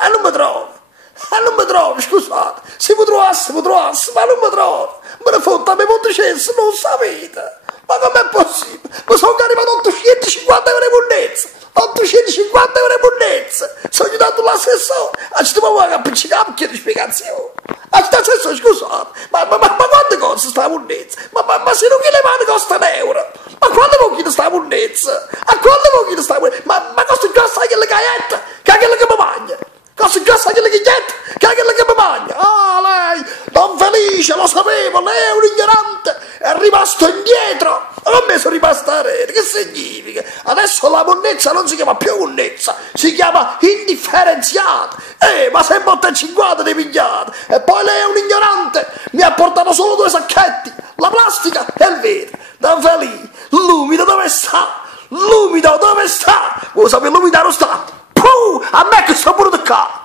e non mi trovo. E non mi trovo, scusate, se mi trovassi, ma non mi trovo. Me ne fotta, mi potessi, non sapete. Ma com'è possibile? Mi sono arrivato a 850 euro di munnezza. 850 euro di munnezza. Sono aiutato l'assessore. A ci devo appiccicare per di spiegazione. A ci assessore, scusate, ma quante cose sta munnezza? Ma se non che le mani costa €1. Ma quando vuoi sta munnezza? A quando vuoi sta munnezza? Ma costa già assai che le cagliette? Che è quella che mi mangia? Costa già assai che le cagliette? Che è quella che mi mangia? Ah, lei, Don Felice, lo sapevo, lei è un ignorante, è rimasto indietro. A me sono rimasto a rete, che significa? Adesso la monnezza non si chiama più monnezza, si chiama indifferenziata. Ma sempre 8,50 di pigliate. E poi lei è un ignorante, mi ha portato solo 2 sacchetti, la plastica e il vetro. Don Felice, l'umido dove sta? L'umido dove sta? Vuoi sapere l'umido dove sta? Puh, a me che sto pure di qua.